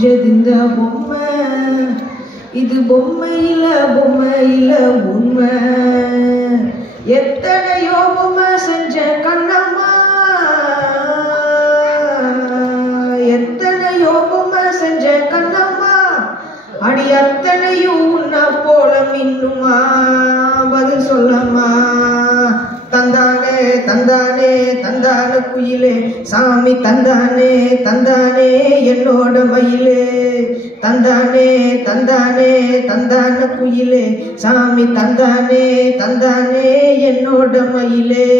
செஞ்சது இந்த பொம்மை, இது பொம்மையில உண்மை. எத்தனையோ பொம்மை செஞ்ச கண்ணம்மா, எத்தனையோ பொம்மை செஞ்ச கண்ணம்மா, அடி அத்தனையும் உன்ன போல மின்னுமா, பதில் சொல்லம்மா. தந்தானே தந்தானே தந்தான குயிலே, சாமி தந்தானே தந்தானே என்னோட மயிலே. தந்தானே தந்தானே தந்தான குயிலே, சாமி தந்தானே தந்தானே என்னோட மயிலே.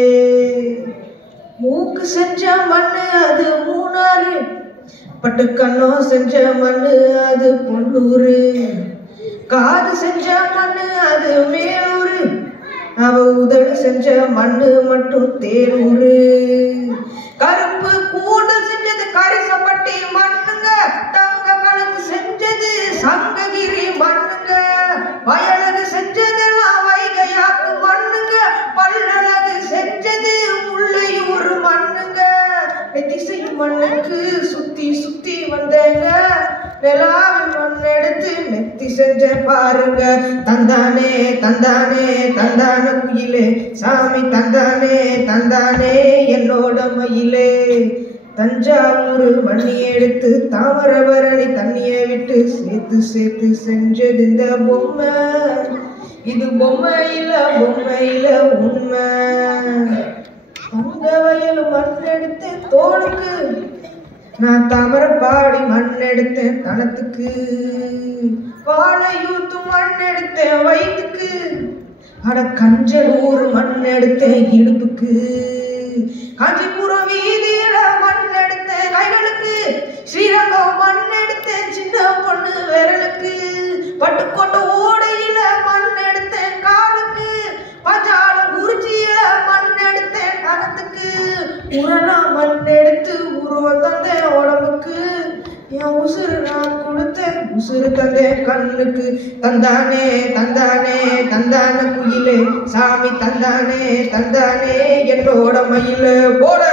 மூக்கு செஞ்ச மண்ணு அது மூணாறு, பட்டு கண்ணோ செஞ்ச மண்ணு அது பொன்னூறு, காது செஞ்ச மண்ணு அது மேலூரு, அவ உதடு செஞ்ச மண்ணு மட்டும் தேரூரு. கருப்பு கூடல் செஞ்சது கரிசப்பட்டி மண்ணுங்க, தங்க கழுத்து செஞ்சது சங்ககிரி மண்ணுங்க, வயலகு செஞ்சதெல்லாம் வைகையாத்து மண்ணுங்க, பல்லழகு செஞ்சது முல்லையூர் மண்ணுங்க. திசை மண்ணுக்கு சுத்தி சுத்தி வந்தேங்க, நிலாவில் மண் எடுத்து நெத்தி செஞ்ச பாருங்க. தந்தானே தந்தானே தந்தான குயிலே, சாமி தந்தானே தந்தானே என்னோட மயிலே. தஞ்சாவூர் மண்ணி எடுத்து தாமிரபரணி தண்ணிய விட்டு சேர்த்து சேர்த்து செஞ்சது இந்த பொம்மை, இது பொம்மையில உண்மை. தங்க வயல் மண் எடுத்து தோளுக்கு, நான் தாமரப்பாடி மண் எடுத்தேன் கணத்துக்கு, வாழையூத்து மண் எடுத்தேன் வயிற்றுக்கு, அட கஞ்சலூர் மண் எடுத்தேன் இடுப்புக்கு, காஞ்சிபுரம் வீதியில மண் எடுத்தேன் கைகளுக்கு, ஸ்ரீரங்கம் மண் எடுத்தேன் சின்ன பொண்ணு விரலுக்கு, பட்டுக்கோட்டை ஓடையில மண் எடுத்தேன் காலுக்கு, பஞ்சாலம் குறிச்சியில மண் எடுத்தேன் நகத்துக்கு, உரணா மண் எடுத்து உருவம் தந்தேன் உடம்புக்கு, என் உசுறு நான் கொடுத்தேன் உசுறு தந்தேன் கண்ணுக்கு. தந்தானே தந்தானே தந்தான குயிலே, சாமி தந்தானே தந்தானே என்னோட மயில. போட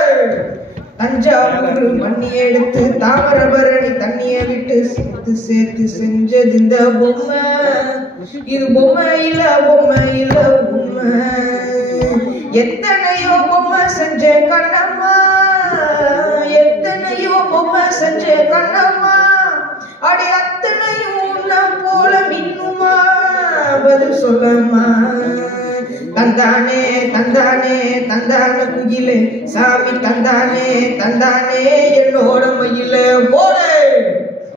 தஞ்சாவூர் மண்ணி எடுத்து தாமிரபரணி தண்ணிய விட்டு சேர்த்து சேர்த்து செஞ்சது இந்த பொம்மை, இது பொம்மையில உண்மை. எத்தனையோ பொம்மை செஞ்ச கண்ணம்மா, எத்தனையோ பொம்மை செஞ்ச கண்ணம்மா, அடி அத்தனையும் உன்ன போல மின்னுமா, பதில் சொல்லம்மா. தந்தானே தந்தானே தந்தான குயிலே, சாமி தந்தானே தந்தானே என்னோட மயிலே. போட